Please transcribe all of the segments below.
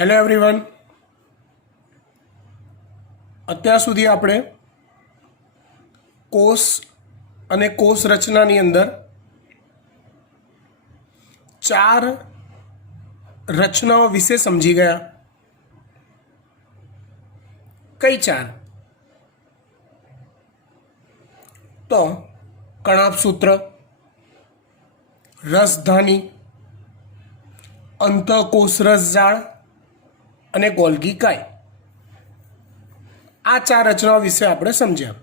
Hello everyone. અત્યાર સુધી આપણે કોષ અને કોષ રચનાની અંદર 4 રચનાઓ વિશે સમજી ગયા. કઈ 4? તો કણાભસૂત્ર, રસધાની, અંતઃકોષરસજાળ અને ગોલ્ગી કાય. આ 4 રચનાઓ વિશે આપણે સમજ્યા.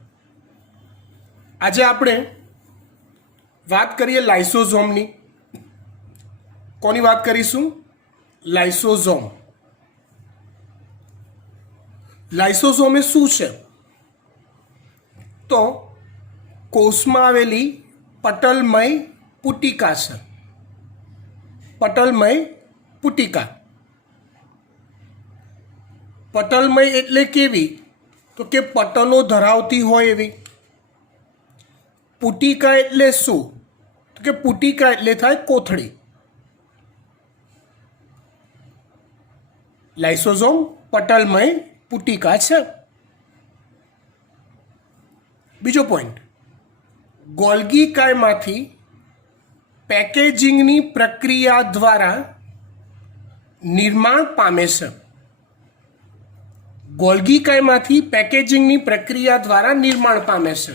આજે આપણે વાત કરીએ લાઇસોઝોમની. કોની વાત કરીશું? લાઇસોઝોમ. લાઇસોઝોમ એ શું છે? તો કોષમાં આવેલી પટલમય પુટિકા છે. પટલમય પુટિકા. પટલમય એટલે કેવી? તો કે પટલો ધરાવતી હોય એવી. પુટિકા એટલે શું? તો કે પુટિકા એટલે થાય કોથળી. લાઇસોઝોમ પટલમય પુટિકા છે. બીજો પોઈન્ટ, ગોલ્ગી કાયમાંથી પેકેજિંગની પ્રક્રિયા દ્વારા નિર્માણ પામે છે. ગોલ્ગી કાયમાંથી પેકેજિંગની પ્રક્રિયા દ્વારા નિર્માણ પામે છે.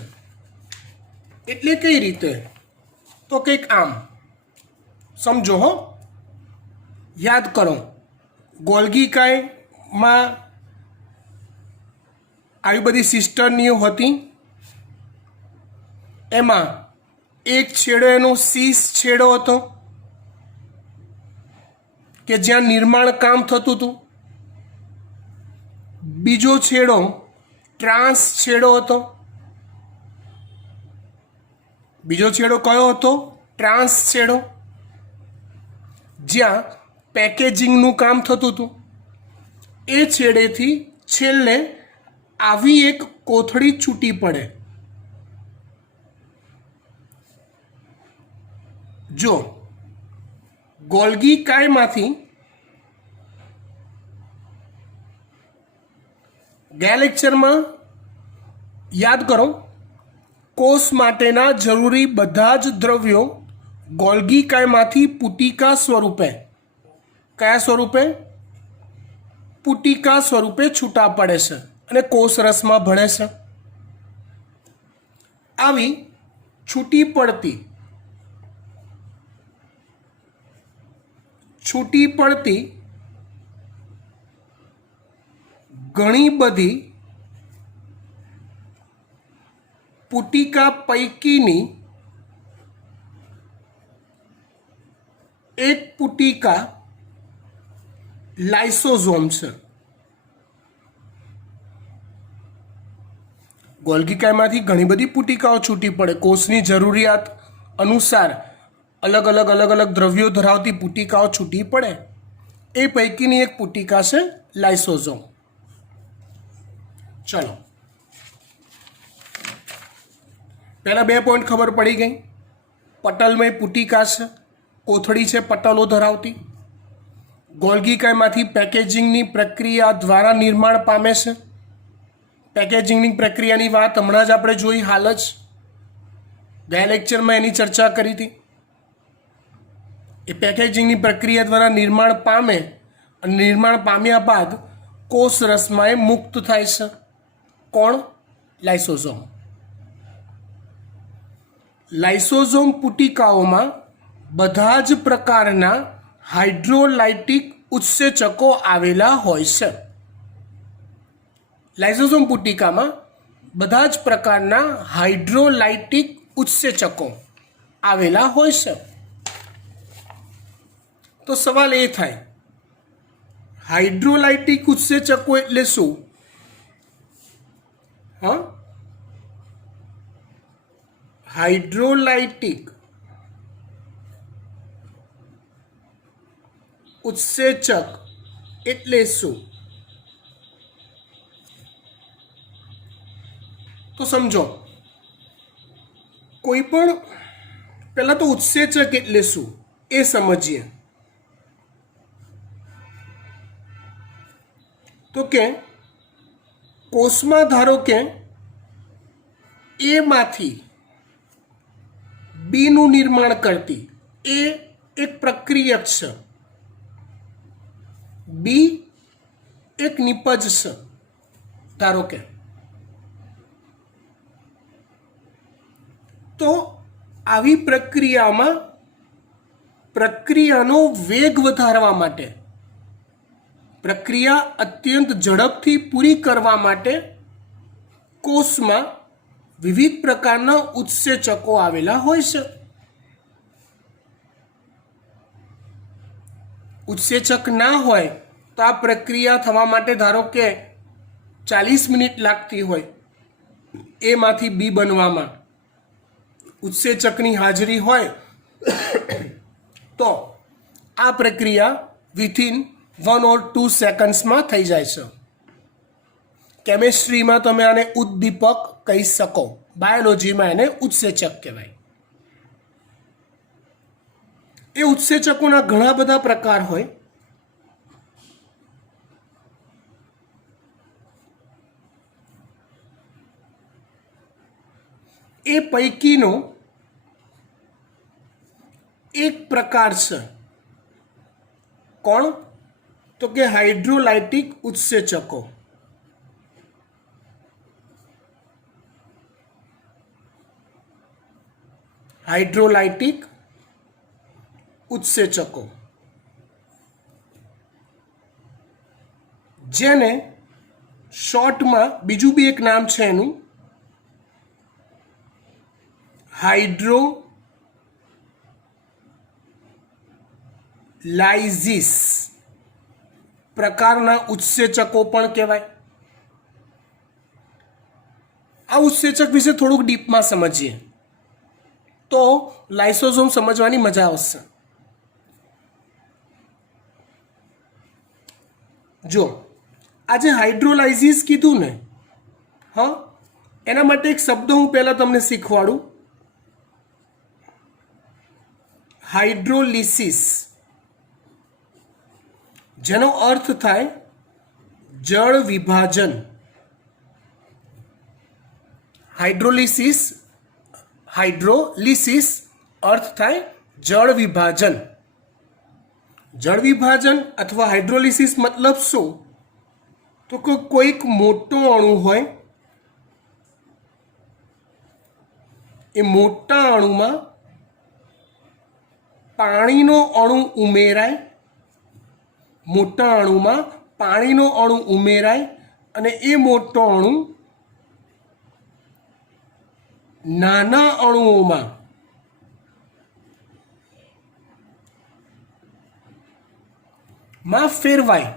એટલે કઈ રીતે? તો કંઈક આમ સમજો હો. યાદ કરો, ગોલ્ગી કાયમાં આવી બધી સિસ્ટર્નીઓ હતી. એમાં એક છેડો એનો સીસ છેડો હતો કે જ્યાં નિર્માણ કામ થતું હતું. બીજો છેડો ટ્રાન્સ છેડો હતો. બીજો છેડો કયો હતો? ટ્રાન્સ છેડો, જ્યાં પેકેજિંગનું કામ થતું હતું. એ છેડેથી છેલ્લે આવી એક કોથળી છૂટી પડે. જો ગોલ્ગી કાયમાંથી ગયા લેક્ચરમાં યાદ કરો, કોષ માટેના જરૂરી બધા જ દ્રવ્યો ગોલ્ગી કાયમાંથી પુટિકા સ્વરૂપે, કયા સ્વરૂપે? પુટિકા સ્વરૂપે છૂટા પડે છે અને કોષ રસમાં ભળે છે. આવી છૂટી પડતી ઘણી બધી પુટિકા પૈકીની એક પુટિકા લાઇસોઝોમ છે. ગોલ્ગી કાયમાંથી ઘણી બધી પુટિકાઓ છૂટી પડે. કોષની જરૂરિયાત અનુસાર અલગ અલગ દ્રવ્યો ધરાવતી પુટિકાઓ છૂટી પડે. એ પૈકીની એક પુટિકા છે લાઇસોઝોમ. ચલો, પહેલા 2 પોઈન્ટ ખબર પડી ગઈ. પટલમય પુટિકા છે, કોથળી છે પટલો ધરાવતી. ગોલ્ગી કાયમાંથી પેકેજિંગની પ્રક્રિયા દ્વારા નિર્માણ પામે છે. પેકેજિંગની પ્રક્રિયાની વાત હમણાં જ આપણે જોઈ, હાલ જ ગયા લેક્ચરમાં એની ચર્ચા કરી હતી. એ પેકેજિંગની પ્રક્રિયા દ્વારા નિર્માણ પામે અને નિર્માણ પામ્યા બાદ કોષ રસમાં એ મુક્ત થાય છે. કોણ? લાઇસોઝોમ. લાઇસોઝોમ પુટિકાઓમાં બધા જ પ્રકારના હાઇડ્રોલાઇટિક ઉત્સેચકો આવેલા હોય છે. લાઇસોઝોમ પુટિકામાં બધા જ પ્રકારના હાઇડ્રોલાઇટિક ઉત્સેચકો આવેલા હોય છે. તો સવાલ એ થાય, હાઇડ્રોલાઇટિક ઉત્સેચકો એટલે શું? હા, હાઇડ્રોલાઇટિક ઉત્સેચક એટલે શું? તો સમજો, કોઈ પણ પહેલા તો ઉત્સેચક એટલે શું એ સમજીએ. તો કે કોષમાં ધારો કે એમાંથી બીનું નિર્માણ કરતી એ એક પ્રક્રિયક છે, બી એક નિપજ છે. ધારો કે તો આવી પ્રક્રિયામાં પ્રક્રિયાનો વેગ વધારવા માટે, પ્રક્રિયા અત્યંત ઝડપથી પૂરી કરવા માટે કોષમાં વિવિધ પ્રકારના ઉત્સેચકો આવેલા હોય છે. ઉત્સેચક ના હોય તો આ પ્રક્રિયા થવા માટે ધારો કે 40 મિનિટ લાગતી હોય, એમાંથી બી બનવામાં ઉત્સેચકની હાજરી હોય તો આ પ્રક્રિયા વિથિન 1 or 2 સેકન્ડ્સમાં થઈ જાય છે. કેમેસ્ટ્રીમાં તમે આને ઉદ્દીપક કહી શકો, બાયોલોજીમાં એને ઉત્સેચક કહેવાય. એ ઉત્સેચકોના ઘણા બધા પ્રકાર હોય. એ પૈકીનો એક પ્રકાર છે. કોણ? તો કે હાઇડ્રોલાઇટિક ઉત્સેચકો. હાઇડ્રોલાઇટિક ઉત્સેચકો જેને શોર્ટમાં બીજું બી એક નામ છે એનું હાઇડ્રોલાઇઝિસ પ્રકારના ઉત્સેચકો પણ કહેવાય. આ ઉત્સેચક વિશે થોડુંક ડીપમાં સમજીએ તો લાઇસોઝોમ સમજવાની મજા આવશે. જો આજે હાઇડ્રોલાઇઝિસ કીધું ને, હા, એના માટે એક શબ્દ હું પહેલાં તમને શીખવાડું. હાઇડ્રોલિસિસ, જેનો અર્થ થાય જળ વિભાજન. હાઇડ્રોલિસિસ અર્થ થાય જળ વિભાજન. જળ વિભાજન અથવા હાઇડ્રોલિસિસ મતલબ શું? તો કે કોઈક મોટો અણુ હોય, એ મોટા અણુમાં પાણીનો અણુ ઉમેરાય, મોટા અણુમાં પાણીનો અણુ ઉમેરાય અને એ મોટો અણુ નાના અણુઓમાં ફેરવાય.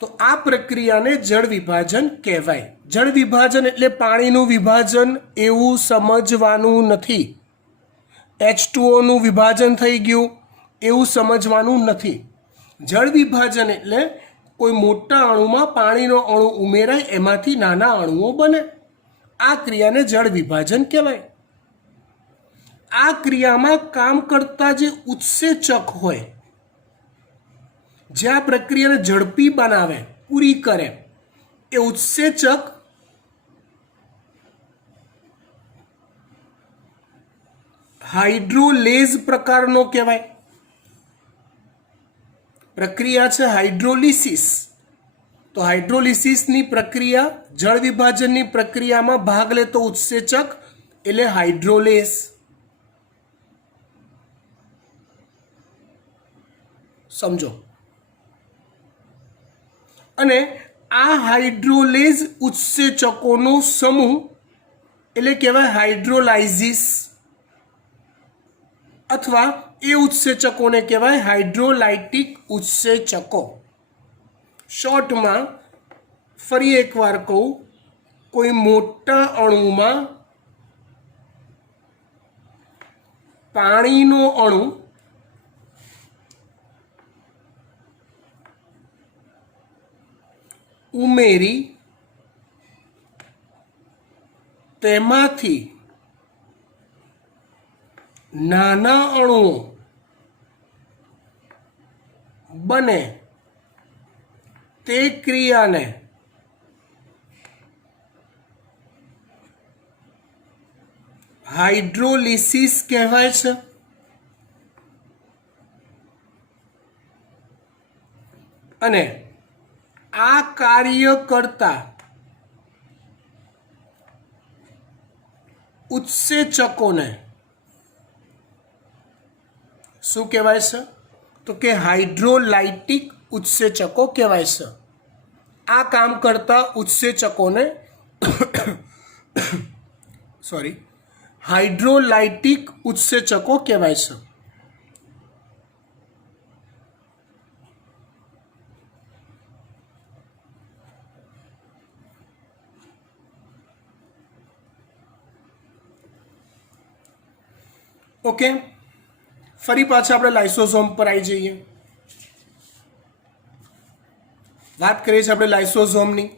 તો આ પ્રક્રિયાને જળ વિભાજન કહેવાય. જળ વિભાજન એટલે પાણીનું વિભાજન એવું સમજવાનું નથી. H2O નું વિભાજન થઈ ગયું એવું સમજવાનું નથી. જળ વિભાજન એટલે કોઈ મોટા અણુમાં પાણીનો અણુ ઉમેરાય, એમાંથી નાના અણુઓ બને. આ ક્રિયાને જળ વિભાજન કહેવાય. આ ક્રિયામાં કામ કરતા જે ઉત્સેચક હોય, જે આ પ્રક્રિયાને ઝડપી બનાવે, પૂરી કરે, એ ઉત્સેચક હાઇડ્રોલેઝ પ્રકારનો કહેવાય. પ્રક્રિયા છે હાઇડ્રોલિસિસ. તો હાઇડ્રોલિસિસની પ્રક્રિયા, જળ વિભાજનની પ્રક્રિયામાં ભાગ લેતો ઉત્સેચક એટલે હાઇડ્રોલેઝ. સમજો. અને આ હાઇડ્રોલેઝ ઉત્સેચકોનો સમૂહ એટલે કહેવાય હાઇડ્રોલાઇઝિસ, અથવા એ ઉત્સેચકોને કહેવાય હાઇડ્રોલાઇટિક ઉત્સેચકો. શોર્ટમાં ફરી એકવાર કહું, કોઈ મોટા અણુમાં પાણીનો અણુ ઉમેરી તેમાંથી નાના અણુઓ બને તે ક્રિયાને હાઇડ્રોલિસિસ કહેવાય છે. અને આ કાર્ય કરતા ઉત્સેચકોને શું કહેવાય છે? તો કે હાઇડ્રોલાઇટિક ઉત્સેચકો કહેવાય છે. આ કામ કરતા ઉત્સેચકોને હાઇડ્રોલાઇટિક ઉત્સેચકો કહેવાય છે. ઓકે, ફરી પાછા આપણે લાઇસોઝોમ પર આવી જઈએ. વાત કરીએ છીએ આપણે લાઇસોઝોમની.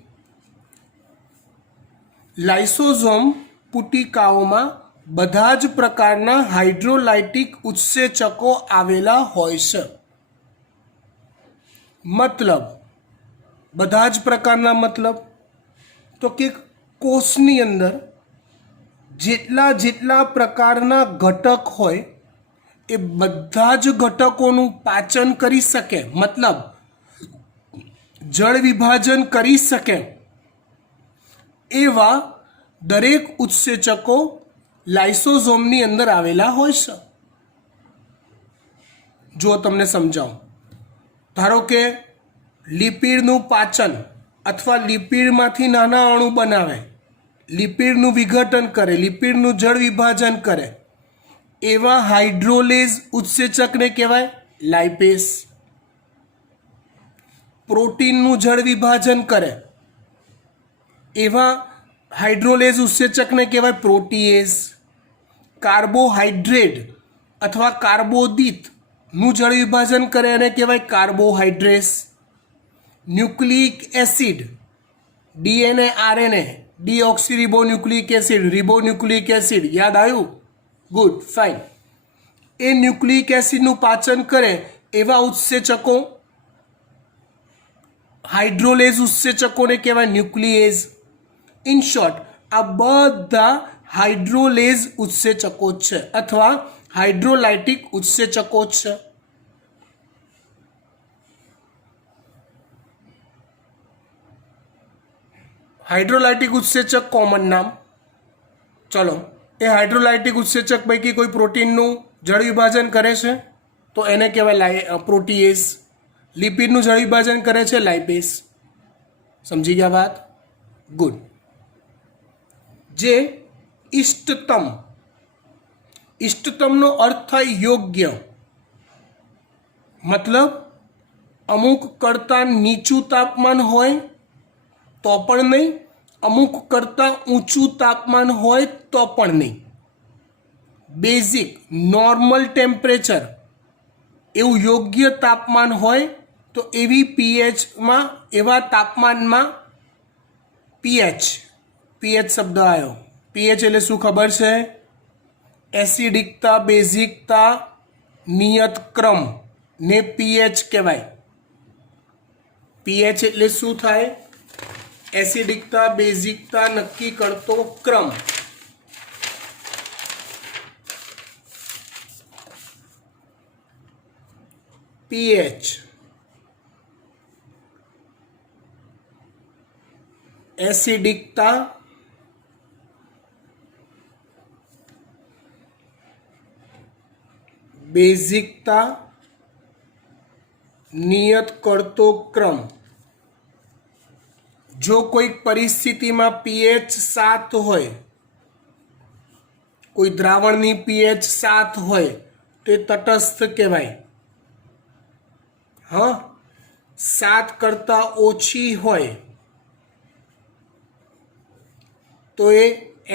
લાઇસોઝોમ પુટિકાઓમાં બધા જ પ્રકારના હાઇડ્રોલાઇટિક ઉત્સેચકો આવેલા હોય છે. મતલબ બધા જ પ્રકારના મતલબ તો કે કોષની અંદર જેટલા પ્રકારના ઘટક હોય એ બધા જ ઘટકોનું પાચન કરી શકે, મતલબ જળ વિભાજન કરી શકે એવા દરેક ઉત્સેચકો લાઇસોઝોમની અંદર આવેલા હોય છે. જો તમને સમજાવું, ધારો કે લિપિડનું પાચન અથવા લિપિડમાંથી નાના અણુ બનાવે, લિપિડનું વિઘટન કરે, લિપિડનું જળ વિભાજન કરે એવા હાઇડ્રોલેઝ ઉત્સેચકને કહેવાય લાઇપેઝ. પ્રોટીનનું જળ વિભાજન કરે એવા હાઇડ્રોલેઝ ઉત્સેચકને કહેવાય પ્રોટીએઝ. કાર્બોહાઈડ્રેટ અથવા કાર્બોદિતનું જળ વિભાજન કરે એને કહેવાય carbohydrase. Nucleic acid, DNA RNA, deoxyribonucleic acid, ribonucleic acid, યાદ આવ્યું? Good, fine. એ ન્યુક્લિક એસિડનું પાચન કરે એવા ઉત્સેચકો હાઇડ્રોલેઝ ઉત્સેચકોને કહેવાય ન્યુક્લિએઝ. ઇન શોર્ટ, આ બધા હાઇડ્રોલેઝ ઉત્સેચકો છે અથવા હાઇડ્રોલાઇટિક ઉત્સેચકો છે. હાઇડ્રોલાઇટિક ઉત્સેચક કોમન નામ. ચલો, એ હાઇડ્રોલાઇટિક ઉત્સેચક પૈકી કોઈ પ્રોટીનનું જળ વિભાજન કરે છે તો એને કહેવાય પ્રોટીએઝ. લિપિડનું જળ વિભાજન કરે છે લાઇપેઝ. સમજી ગયા વાત? ગુડ. જે ઇષ્ટતમનો અર્થ થાય યોગ્ય, મતલબ અમુક કરતાં નીચું તાપમાન હોય તો પણ નહીં, અમુક કરતાં ઊંચું તાપમાન હોય તો પણ નહીં. બેઝિક નોર્મલ ટેમ્પરેચર એવું યોગ્ય તાપમાન હોય તો એવી પીએચમાં, એવા તાપમાનમાં પીએચ શબ્દ આવ્યો. પીએચ એટલે શું ખબર છે? એસિડિકતા, બેઝિકતા, નિયત ક્રમ ને પીએચ કહેવાય. પીએચ એટલે શું થાય? એસિડિકતા, બેઝિકતા નક્કી કરતો ક્રમ. પીએચ એસિડિકતા, બેઝિકતા, નિયત કરતો ક્રમ. જો કોઈક પરિસ્થિતિમાં પીએચ 7 હોય, કોઈ દ્રાવણની પીએચ 7 હોય તો એ તટસ્થ કહેવાય. હા, 7 કરતાં ઓછી હોય તો એ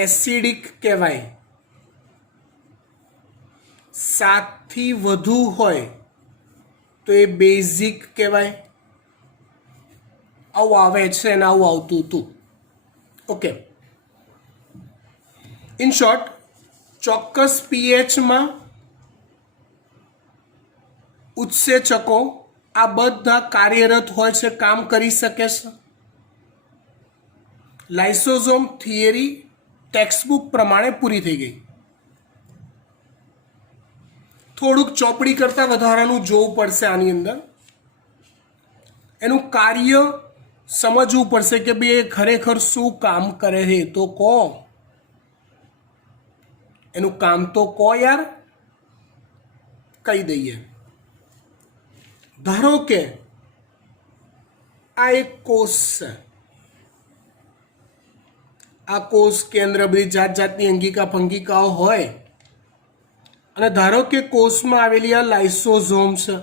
એસિડિક કહેવાય. 7 થી વધુ હોય તો એ બેઝિક કહેવાય. આવું આવે છે અને આવું આવતું હતું. ઓકે, ઇન શોર્ટ, ચોક્કસ પીએચમાં ઉત્સેચકો આ બધા કાર્યરત હોય છે, કામ કરી શકે છે. લાઇસોઝોમ થિયરી ટેક્સ્ટબુક પ્રમાણે પૂરી થઈ ગઈ. થોડુંક ચોપડી કરતાં વધારાનું જોવું પડશે આની અંદર. એનું કાર્ય સમજવું પડશે કે ભાઈ એ ખરેખર શું કામ કરે છે. તો કહો, એનું કામ તો કહો યાર, કહી દઈએ. ધારો કે આ એક કોષ છે. આ કોષ કે અંદર બધી જાત જાતની અંગિકા ફંગિકાઓ હોય અને ધારો કે કોષમાં આવેલી આ લાઇસોઝોમ છે.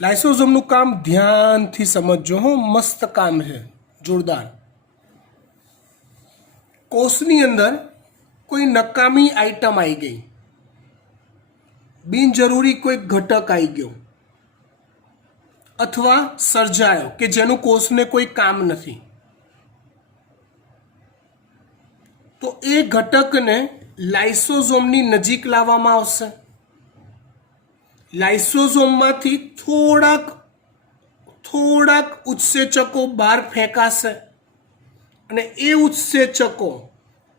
લાઇસોઝોમનું કામ ધ્યાનથી સમજજો હો, મસ્ત કામ છે, જોરદાર. કોષની અંદર કોઈ નકામી આઈટમ આવી ગઈ, બિનજરૂરી કોઈ ઘટક આવી ગયો અથવા સર્જાયો કે જેનું કોષને કોઈ કામ નથી, તો એ ઘટકને લાઇસોઝોમની નજીક લાવવામાં આવશે. લાઇસોઝોમમાંથી થોડાક ઉત્સેચકો બહાર ફેંકાશે અને એ ઉત્સેચકો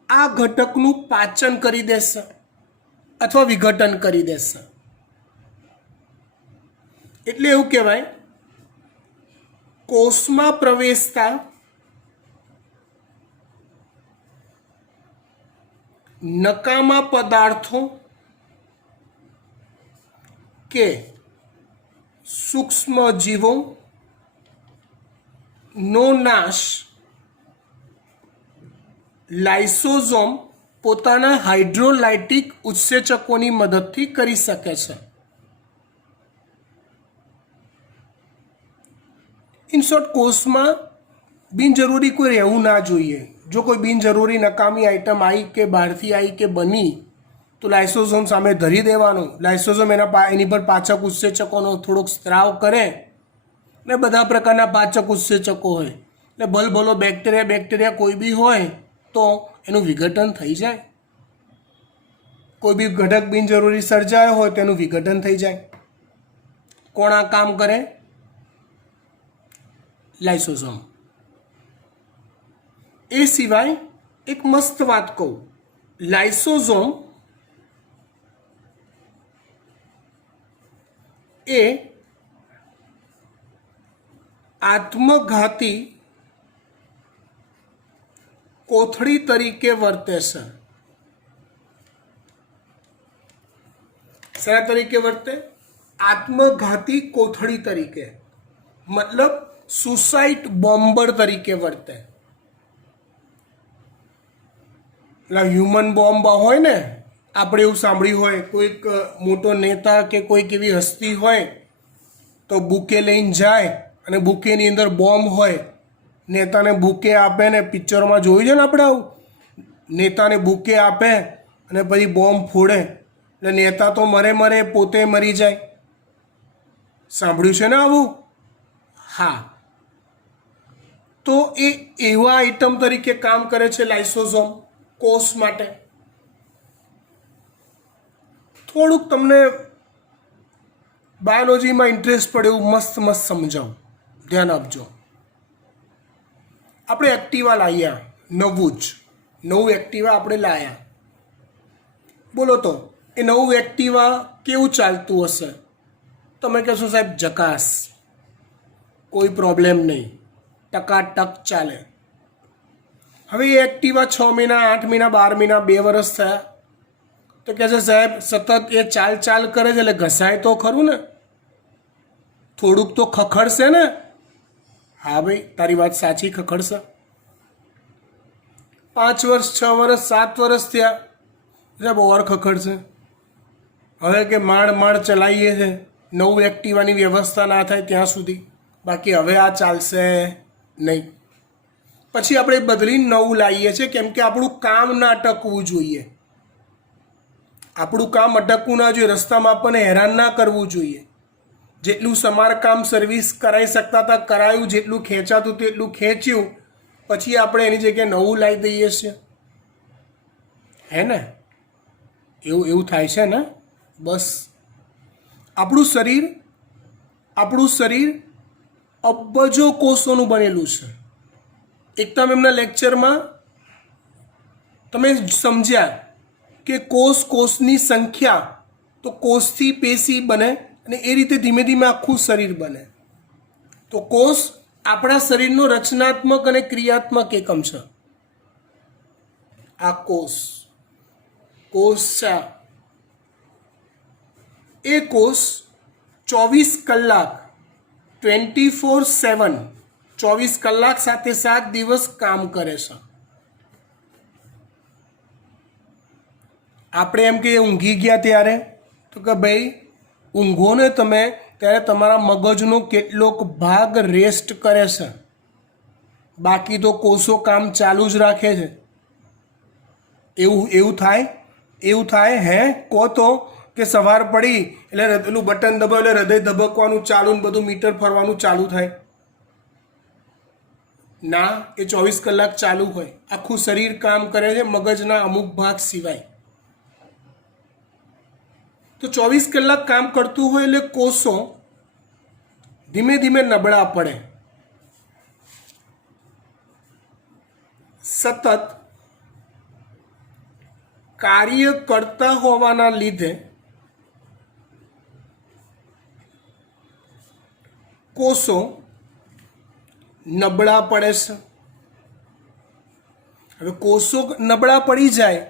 આ ઘટકનું પાચન કરી દેશે અથવા વિઘટન કરી દેશે. એટલે એવું કહેવાય, કોષમાં પ્રવેશતા નકામા પદાર્થો કે સૂક્ષ્મ જીવો નો નાશ લાઇસોઝોમ પોતાના હાઇડ્રોલાઇટિક ઉત્સેચકોની મદદથી કરી શકે છે. ઇન શોર્ટ, કોષમાં બિનજરૂરી કોઈ રહેવું ના જોઈએ. જો કોઈ બિનજરૂરી નકામી આઈટમ આવી કે બહારથી આવી કે બની તો લાઇસોઝોમ સામે ધરી દેવાનું. લાઇસોઝોમ એની પર પાચક ઉત્સેચકોનો થોડોક સ્ત્રાવ કરે ને બધા પ્રકારના પાચક ઉત્સેચકો હોય એટલે ભલભલો બેક્ટેરિયા કોઈ બી હોય તો એનું વિઘટન થઈ જાય. કોઈ બી ઘટક બિનજરૂરી સર્જાયો હોય તો એનું વિઘટન થઈ જાય. કોણ આ કામ કરે? લાઇસોઝોમ. એ સિવાય એક મસ્ત વાત કહું, લાઇસોઝોમ એ આત્મઘાતી કોથળી તરીકે વર્તે છે. શેના તરીકે વર્તે? આત્મઘાતી કોથળી તરીકે, મતલબ સુસાઇડ બોમ્બર તરીકે વર્તે. એટલે હ્યુમન બોમ્બ હોય ને, આપણે એવું સાંભળ્યું હોય, કોઈક મોટો નેતા કે કોઈક એવી હસ્તી હોય તો બુકે લઈને જાય અને બુકેની અંદર બોમ્બ હોય, નેતાને બુકે આપે ને, પિક્ચરમાં જોયું છે ને આપણે આવું, નેતાને બુકે આપે અને પછી બોમ્બ ફોડે એટલે નેતા તો મરે પોતે મરી જાય. સાંભળ્યું છે ને આવું? હા. તો એ એવા આઇટમ તરીકે કામ કરે છે લાઇસોઝોમ કોષ માટે. થોડુંક તમને બાયોલોજીમાં ઇન્ટરેસ્ટ પડે એવું મસ્ત સમજાવું, ધ્યાન આપજો. આપણે એક્ટિવા લાવ્યા, નવું એક્ટિવા આપણે લાવ્યા. બોલો તો એ નવું એક્ટિવા કેવું ચાલતું હશે? તમે કહેશો સાહેબ જકાસ, કોઈ પ્રોબ્લેમ નહીં, ટકાટક ચાલે. હવે એ એક્ટિવા 6 મહિના, 8 મહિના, 12 મહિના, 2 વર્ષ થયા તો કહે છે સાહેબ સતત એ ચાલ કરે છે એટલે ઘસાય તો ખરું ને, થોડુંક તો ખખડશે ને. હા ભાઈ, તારી વાત સાચી, ખખડશે. 5 વર્ષ, 6 વર્ષ, 7 વર્ષ થયા, સાહેબ ઓર ખખડશે. હવે કે માંડ ચલાવીએ છે, નવું એક્ટિવાની વ્યવસ્થા ના થાય ત્યાં સુધી, બાકી હવે આ ચાલશે નહીં. પછી આપણે બદલીને નવું લાવીએ છીએ, કેમ કે આપણું કામ ના અટકવું જોઈએ. આપણું કામ અટકવું ના જોઈએ, રસ્તામાં આપણને હેરાન ના કરવું જોઈએ. જેટલું સમારકામ સર્વિસ કરાવી શકતા હતા કરાયું, જેટલું ખેંચાતું તેટલું ખેંચ્યું, પછી આપણે એની જગ્યાએ નવું લાવી દઈએ છીએ. હે ને? એવું એવું થાય છે ને? બસ આપણું શરીર અબજો કોષોનું બનેલું છે. એકદમ એમના લેક્ચરમાં તમે સમજ્યા કે કોષની સંખ્યા, તો કોષથી પેશી બને અને એ રીતે ધીમે ધીમે આખું શરીર બને. તો કોષ આપણા શરીરનો રચનાત્મક અને ક્રિયાત્મક એકમ છે. આ કોષ છે. એ કોષ 24 કલાક 24/7 24 કલાક સાથે 7 દિવસ કામ કરે છે. આપણે એમ કે ઊંઘી ગયા ત્યારે, તો કે ભાઈ ઊંઘો ને તમે ત્યારે તમારા મગજનો કેટલોક ભાગ રેસ્ટ કરે છે, બાકી તો કોષો કામ ચાલુ જ રાખે છે. એવું થાય હે? કહો તો કે સવાર પડી એટલે પેલું બટન દબાવ એટલે હૃદય ધબકવાનું ચાલુ ને બધું મીટર ફરવાનું ચાલુ થાય? ના, એ 24 કલાક ચાલુ હોય. આખું શરીર કામ કરે છે, મગજના અમુક ભાગ સિવાય. તો 24 કલાક કામ કરતું હોય એટલે કોષો ધીમે ધીમે નબળા પડે. સતત કાર્ય કરતા હોવાના લીધે કોષો નબળા પડે છે. હવે કોષો નબળા પડી જાય,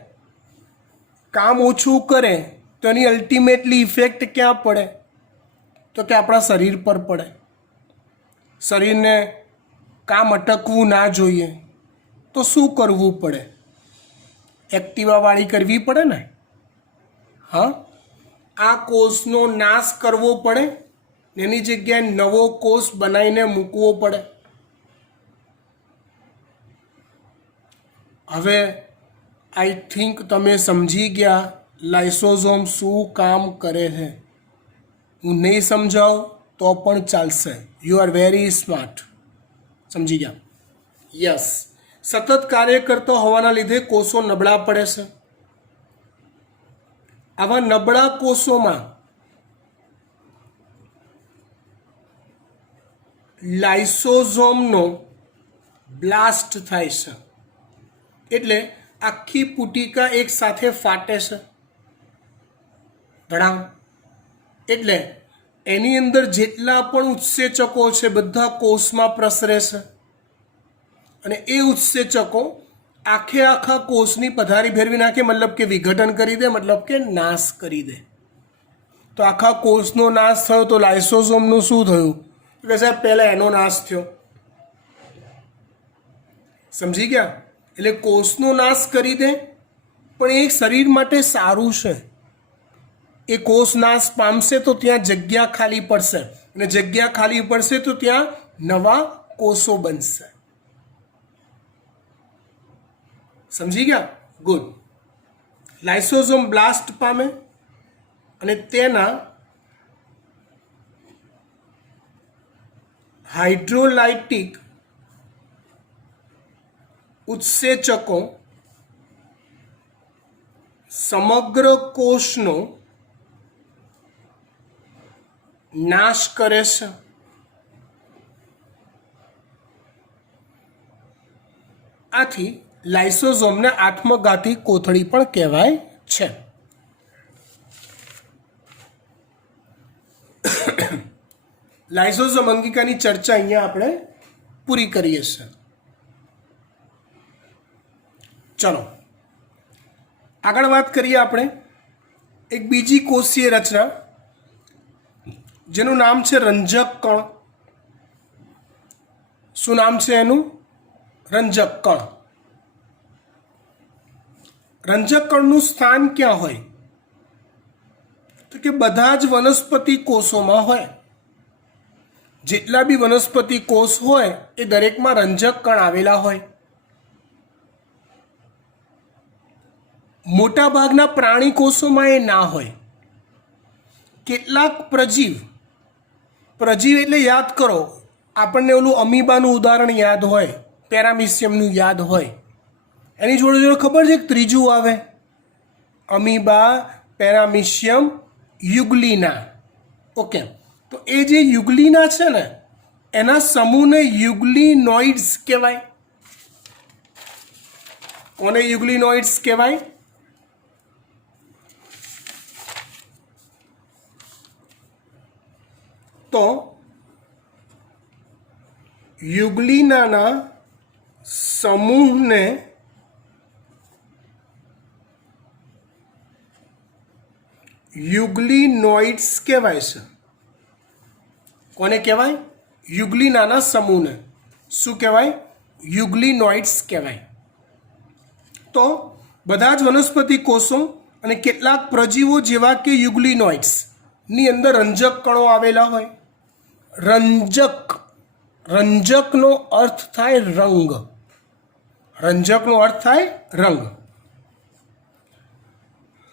કામ ઓછું કરે, તો એની અલ્ટિમેટલી ઇફેક્ટ ક્યાં પડે? તો કે આપણા શરીર પર પડે. શરીરને કામ અટકવું ના જોઈએ તો શું કરવું પડે? એક્ટિવાવાળી કરવી પડે ને? હા, આ કોષનો નાશ કરવો પડે, એની જગ્યાએ નવો કોષ બનાવીને મૂકવો પડે. હવે આઈ થિંક તમે સમજી ગયા લાઇસોઝોમ શું કામ કરે છે. હું નહીં સમજાવું તો પણ ચાલશે. You are very smart. સમજી ગયા? યસ. સતત કાર્ય કરતો હોવાના લીધે કોષો નબળા પડે છે. આવા નબળા કોષોમાં લાઇસોઝોમનો બ્લાસ્ટ થાય છે, એટલે આખી પુટિકા એક સાથે ફાટે છે. ધડામ. એટલે એની અંદર જેટલા પણ ઉત્સેચકો છે બધા કોષમાં પ્રસરે છે, અને એ ઉત્સેચકો આખા કોષની પથારી ફેરવી નાખે, મતલબ કે વિઘટન કરી દે, મતલબ કે નાશ કરી દે. તો આખા કોષનો નાશ થયો તો લાઇસોઝોમનું શું થયું? કે સાહેબ પહેલાં એનો નાશ થયો. સમજી ગયા? એટલે કોષનો નાશ કરી દે, પણ એ શરીર માટે સારું છે. એ કોષ નાશ પામશે તો ત્યાં જગ્યા ખાલી પડશે, અને જગ્યા ખાલી પડશે તો ત્યાં નવા કોષો બનશે. સમજી ગયા? ગુડ. લાઇસોઝોમ બ્લાસ્ટ પામે અને તેના હાઇડ્રોલાઇટિક ઉત્સેચકો સમગ્ર કોષનો નાશ કરે છે. આથી લાઇસોઝોમને આત્મઘાતી કોથળી પણ કહેવાય છે. લાઇસોઝોમ અંગિકાની ચર્ચા અહીંયા આપણે પૂરી કરીએ છીએ. ચલો આગળ વાત કરીએ આપણે એક બીજી કોષીય રચના, જેનું નામ છે રંજક કણ. શું નામ છે એનું? રંજક કણ. રંજક કણનું સ્થાન ક્યાં હોય? તો કે બધા જ વનસ્પતિ કોષોમાં હોય. જેટલા બી વનસ્પતિ કોષ હોય એ દરેકમાં રંજક કણ આવેલા હોય. મોટા ભાગના પ્રાણી કોષોમાં એ ના હોય. કેટલાક પ્રજીવ એટલે યાદ કરો, આપણને ઓલું અમીબાનું ઉદાહરણ યાદ હોય, પેરામિશિયમનું યાદ હોય. એની જોડે ખબર છે એક ત્રીજું આવે, અમીબા, પેરામિશિયમ, યુગ્લિના. ઓકે, તો એ જે યુગ્લિના છે ને એના સમૂહને યુગ્લિનોઇડ્સ કહેવાય. કોને યુગ્લિનોઇડ્સ કહેવાય? તો યુગ્લિનાના સમૂહને યુગ્લિનોઇડ્સ કહેવાય છે. કોને કહેવાય? યુગ્લિનાના સમૂહને શું કહેવાય? યુગ્લિનોઇડ્સ કહેવાય. તો બધા જ વનસ્પતિ કોષો અને કેટલાક પ્રજીવો જેવા કે યુગ્લિનોઇડ્સ ની અંદર રંજક કણો આવેલા હોય. રંજકનો અર્થ થાય રંગ. રંજકનો અર્થ થાય રંગ.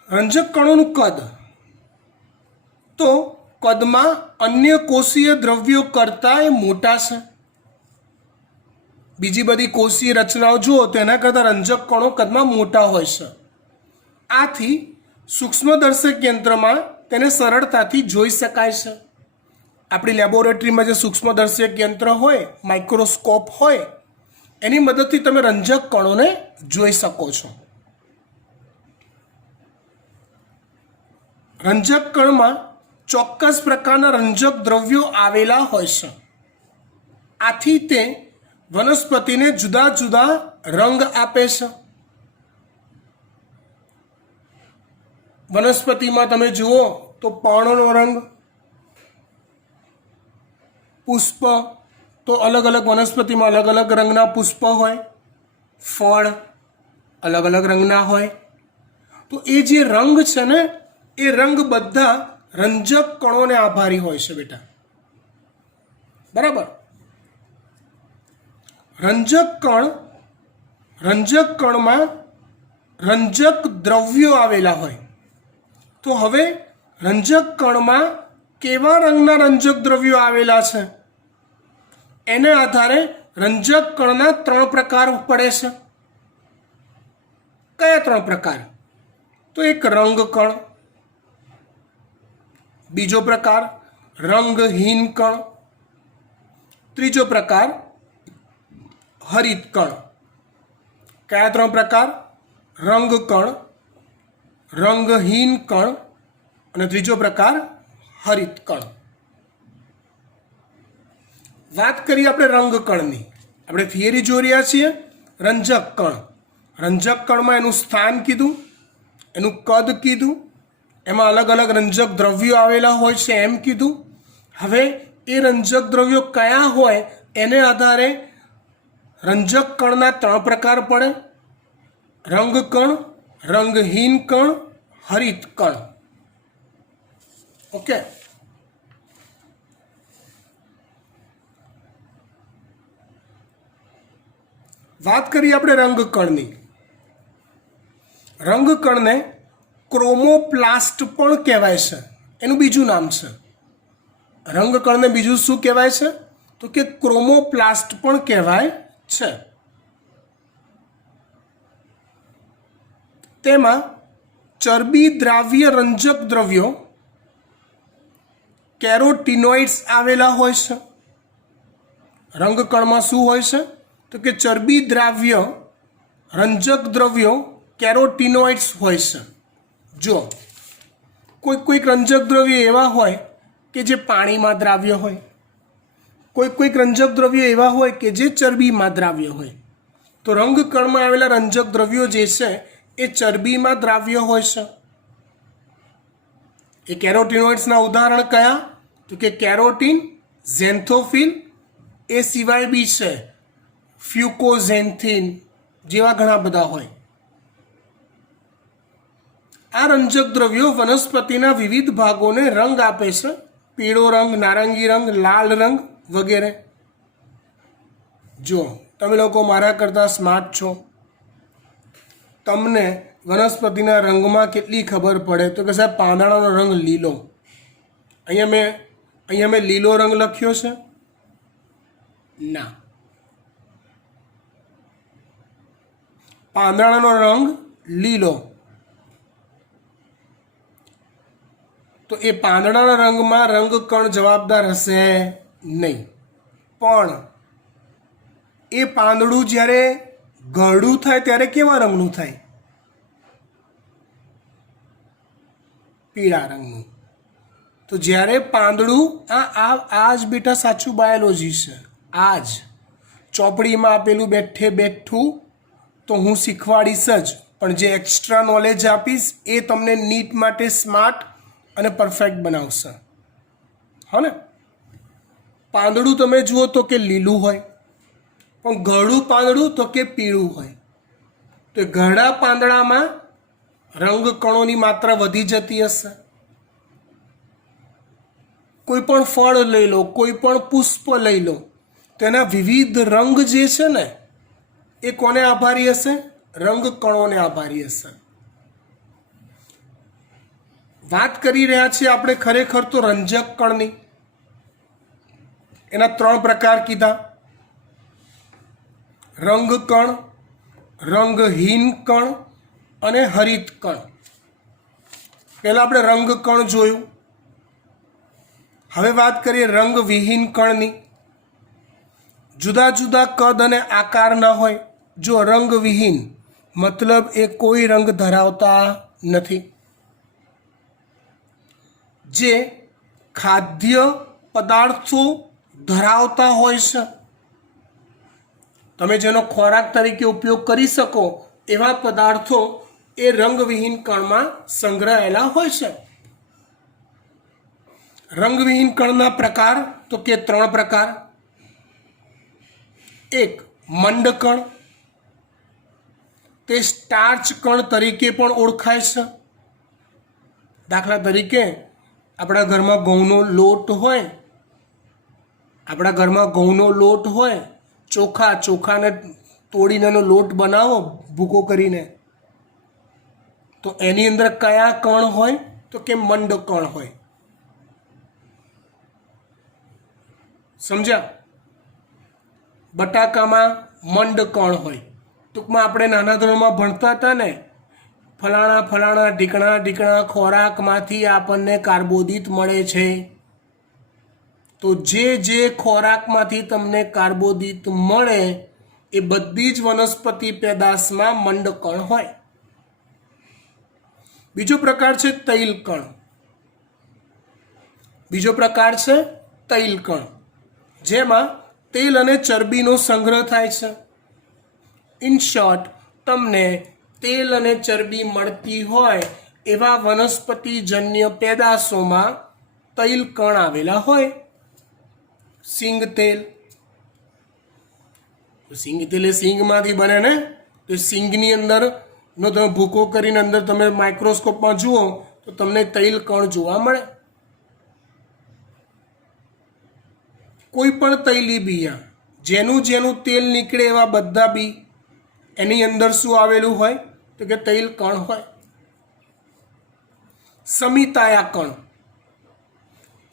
રંજક કણોનું કદ, તો કદમાં અન્ય કોષીય દ્રવ્યો કરતાં મોટા છે. બીજી બધી કોષીય રચનાઓ જુઓ તો એના કરતાં રંજક કણો કદમાં મોટા હોય છે. આથી સૂક્ષ્મદર્શક યંત્રમાં તેને સરળતાથી જોઈ શકાય છે. આપણી લેબોરેટરીમાં જે સૂક્ષ્મદર્શક યંત્ર હોય, માઇક્રોસ્કોપ હોય, એની મદદથી તમે રંજક કણોને જોઈ શકો છો. રંજક કણમાં ચોક્કસ પ્રકારના રંજક દ્રવ્યો આવેલા હોય છે. આથી તે વનસ્પતિને જુદા જુદા રંગ આપે છે. વનસ્પતિમાં તમે જુઓ તો પર્ણનો રંગ, પુષ્પ, તો અલગ અલગ વનસ્પતિમાં અલગ અલગ રંગના પુષ્પ હોય, ફળ અલગ અલગ રંગના હોય. તો એ જે રંગ છે ને એ રંગ બધા રંજક કણોને આભારી હોય છે બેટા. બરાબર? રંજક કણમાં રંજક દ્રવ્યો આવેલા હોય. તો હવે રંજક કણમાં કેવા રંગના રંજક દ્રવ્યો આવેલા છે એને આધારે રંજક કણના 3 પ્રકાર પડે છે. કયા 3 પ્રકાર? તો એક રંગ કણ, બીજો પ્રકાર રંગહીન કણ, ત્રીજો પ્રકાર હરિત કણ. કયા 3 પ્રકાર? રંગ કણ, રંગહીન કણ અને ત્રીજો પ્રકાર હરિત કણ. વાત કરીએ આપણે રંગ કણની. આપણે થિયરી જોઈ રહ્યા છીએ રંજક કણ. રંજક કણમાં એનું સ્થાન કીધું, એનું કદ કીધું, એમાં અલગ અલગ રંજક દ્રવ્યો આવેલા હોય છે એમ કીધું. હવે એ રંજક દ્રવ્યો કયા હોય એને આધારે રંજક કણના 3 પ્રકાર પડે: રંગ કણ, રંગહીન કણ, હરિત કણ. ઓકે, વાત કરીએ આપણે રંગકણની. રંગકણને ક્રોમોપ્લાસ્ટ પણ કહેવાય છે. એનું બીજું નામ છે. રંગકણને બીજું શું કહેવાય છે? તો કે ક્રોમોપ્લાસ્ટ પણ કહેવાય છે. તેમાં ચરબી દ્રાવ્ય રંજક દ્રવ્યો કેરોટીનોઇડ્સ આવેલા હોય છે. રંગકણમાં શું હોય છે? તો કે ચરબી દ્રાવ્ય રંજક દ્રવ્યો કેરોટીનોઇડ્સ હોય છે. જો કોઈક રંજક દ્રવ્યો એવા હોય કે જે પાણીમાં દ્રાવ્ય હોય, કોઈક રંજક દ્રવ્યો એવા હોય કે જે ચરબીમાં દ્રાવ્ય હોય. તો રંગકણમાં આવેલા રંજક દ્રવ્યો જે છે એ ચરબીમાં દ્રાવ્ય હોય છે. એ કેરોટીનોઇડ્સના ઉદાહરણ કયા? તો કે કેરોટીન, ઝેન્થોફિલ, એ સિવાય બી છે ફ્યુકોઝેન્થિન જેવા ઘણા બધા હોય. આ રંજક દ્રવ્યો વનસ્પતિના વિવિધ ભાગોને રંગ આપે છે: પીળો રંગ, નારંગી રંગ, લાલ રંગ વગેરે. જો તમે લોકો મારા કરતાં સ્માર્ટ છો, તમને વનસ્પતિના રંગમાં કેટલી ખબર પડે? તો કે સાહેબ પાંદડાનો રંગ લીલો. અહીંયા મેં લીલો રંગ લખ્યો છે? ના, પાંદડાનો રંગ લીલો. તો એ પાંદડાના રંગમાં રંગકણ જવાબદાર હશે નહીં. પણ એ પાંદડું જ્યારે ગળું થાય ત્યારે કેવા રંગનું થાય? પીળા રંગનું. તો જ્યારે પાંદડું આ જ બેટા સાચું બાયોલોજી છે. આ જ ચોપડીમાં આપેલું બેઠે બેઠું તો હું શીખવાડીશ જ, પણ જે એક્સ્ટ્રા નોલેજ આપીશ એ તમને નીટ માટે સ્માર્ટ અને પરફેક્ટ બનાવશે. હા ને? પાંદડું તમે જુઓ તો કે લીલું હોય, પણ ગળું પાંદડું તો કે પીળું હોય. તો ગળા પાંદડામાં રંગકણોની માત્રા વધી જતી હશે. કોઈ પણ ફળ લઈ લો, કોઈ પણ પુષ્પ લઈ લો, તેના વિવિધ રંગ જે છે ને એ કોને આભારી હશે? રંગકણોને આભારી હશે. વાત કરી રહ્યા છીએ આપણે ખરેખર તો રંજક કણની. એના 3 પ્રકાર કીધા: રંગકણ, રંગહીન કણ અને હરિત કણ. પહેલા આપણે રંગકણ જોયું. હવે વાત કરીએ રંગવિહીન કણની. જુદા જુદા કદ અને આકાર ન હોય. જો રંગવિહીન મતલબ એ કોઈ રંગ ધરાવતા નથી. જે ખાદ્ય પદાર્થો ધરાવતા હોય છે, તમે જેનો ખોરાક તરીકે ઉપયોગ કરી શકો એવા પદાર્થો એ રંગવિહીન કણમાં સંગ્રહાયેલા હોય છે. રંગવિહીન કણના પ્રકાર તો કે 3 પ્રકાર. એક મંડકણ, તે સ્ટાર્ચ કણ તરીકે પણ ઓળખાય છે. દાખલા તરીકે આપણા ઘરમાં ઘઉંનો લોટ હોય, ચોખાને તોડીને એનો લોટ બનાવો ભૂકો કરીને, તો એની અંદર કયા કણ હોય? તો કે મંડકણ હોય. સમજ્યા? બટાકામાં મંડકણ હોય. ટૂંકમાં આપણે નાના ધોરણમાં ભણતા હતા ને, ફલાણા ઢીકણા ખોરાકમાંથી આપણને કાર્બોદિત મળે છે. તો જે ખોરાકમાંથી તમને કાર્બોદિત મળે એ બધી જ વનસ્પતિ પેદાશમાં મંડકણ હોય. બીજો પ્રકાર છે તૈલકણ. જેમાં તેલ અને ચરબીનો સંગ્રહ થાય છે. ઇન શોર્ટ, તમને તેલ અને ચરબી મળતી હોય એવા વનસ્પતિજન્ય પેદાશોમાં તૈલકણ આવેલા હોય. સિંગ તેલ એ સિંગમાંથી બને ને, તો સિંગની અંદરનો તમે ભૂકો કરીને અંદર તમે માઇક્રોસ્કોપમાં જુઓ તો તમને તૈલકણ જોવા મળે. કોઈ પણ તૈલી બિયા, જેનું તેલ નીકળે એવા બધા બી, એની અંદર શું આવેલું હોય? તો કે તૈલકણ હોય. સમિતાયા કણ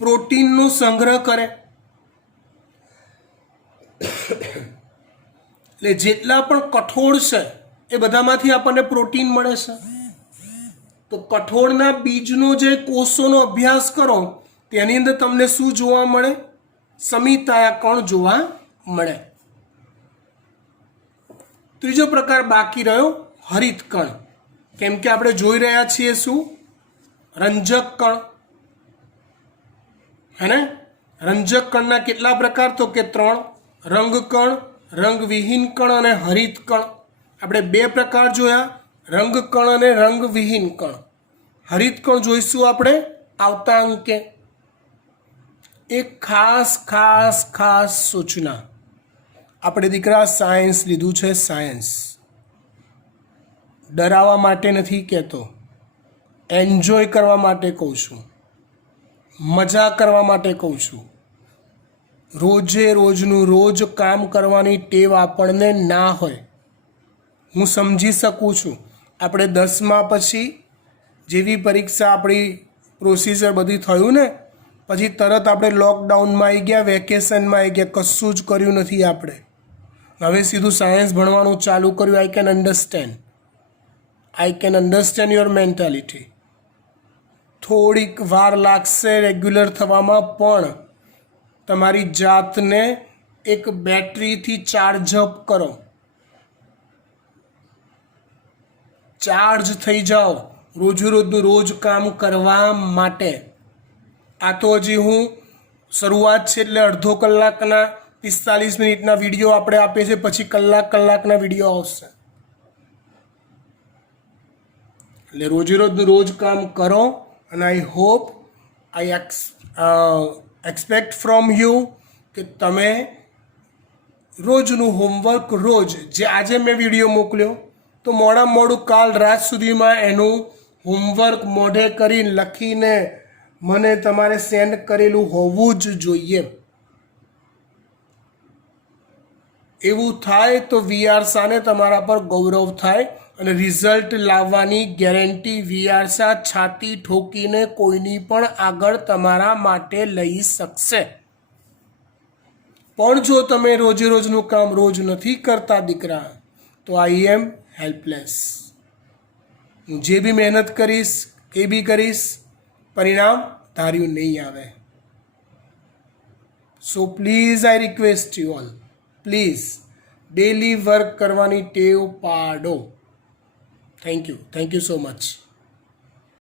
પ્રોટીનનો સંગ્રહ કરે. એટલે જેટલા પણ કઠોળ છે એ બધામાંથી આપણને પ્રોટીન મળે છે. તો કઠોળના બીજનો જે કોષોનો અભ્યાસ કરો તેની અંદર તમને શું જોવા મળે? સમિતાયા કણ જોવા મળે. ત્રીજો પ્રકાર બાકી રહ્યો હરિત કણ. કેમ કે આપણે જોઈ રહ્યા છીએ શું? રંજક કણ. હે ને? રંજક કણના કેટલા પ્રકાર? તો કે 3: રંગકણ, રંગવિહીન કણ અને હરિત કણ. આપણે 2 પ્રકાર જોયા, રંગકણ અને રંગવિહીન કણ. હરિત કણ જોઈશું આપણે આવતા અંકે. એક ખાસ સૂચના. આપણે દીકરા સાયન્સ લીધું છે. સાયન્સ ડરાવવા માટે નથી કહેતો, એન્જોય કરવા માટે કહું છું, મજા કરવા માટે કહું છું. રોજ કામ કરવાની ટેવ આપણને ના હોય. હું સમજી શકું છું. આપણે 10મા પછી જેવી પરીક્ષા આપણી પ્રોસિજર બધી થયું ને, પછી તરત આપણે લોકડાઉનમાં આવી ગયા, વેકેશનમાં આવી ગયા, કશું જ કર્યું નથી આપણે. હવે સીધું સાયન્સ ભણવાનું ચાલુ કર્યું. I can understand your mentality. થોડીક વાર લાગશે રેગ્યુલર થવામાં, પણ તમારી જાતને એક બેટરીથી ચાર્જ અપ કરો, ચાર્જ થઈ જાઓ રોજનું રોજ કામ કરવા માટે. આ તો હજી હું શરૂઆત છે, એટલે અડધો કલાકના 45 મિનિટના વિડીયો આપણે આપીએ છીએ, પછી કલાકના વિડીયો આવશે. એટલે રોજનું રોજ કામ કરો, અને I hope I expect from you કે તમે રોજનું હોમવર્ક જે આજે મેં વિડીયો મોકલ્યો, તો મોડામાં મોડું કાલ રાત સુધીમાં એનું હોમવર્ક મોઢે કરીને લખીને મને તમારે સેન્ડ કરેલું હોવું જ જોઈએ. એવું થાય તો વીઆરસાને તમારા પર ગૌરવ થાય, અને રિઝલ્ટ લાવવાની ગેરંટી વીઆરસા છાતી ઠોકીને કોઈની પણ આગળ તમારા માટે લઈ શકશે. પણ જો તમે રોજનું કામ રોજ નથી કરતા દીકરા, તો આઈ એમ હેલ્પલેસ. હું જે બી મહેનત કરીશ એ બી કરીશ, પરિણામ ધાર્યું નહીં આવે. So please I request you all, please daily work કરવાની ટેવ પાડો. Thank you so much.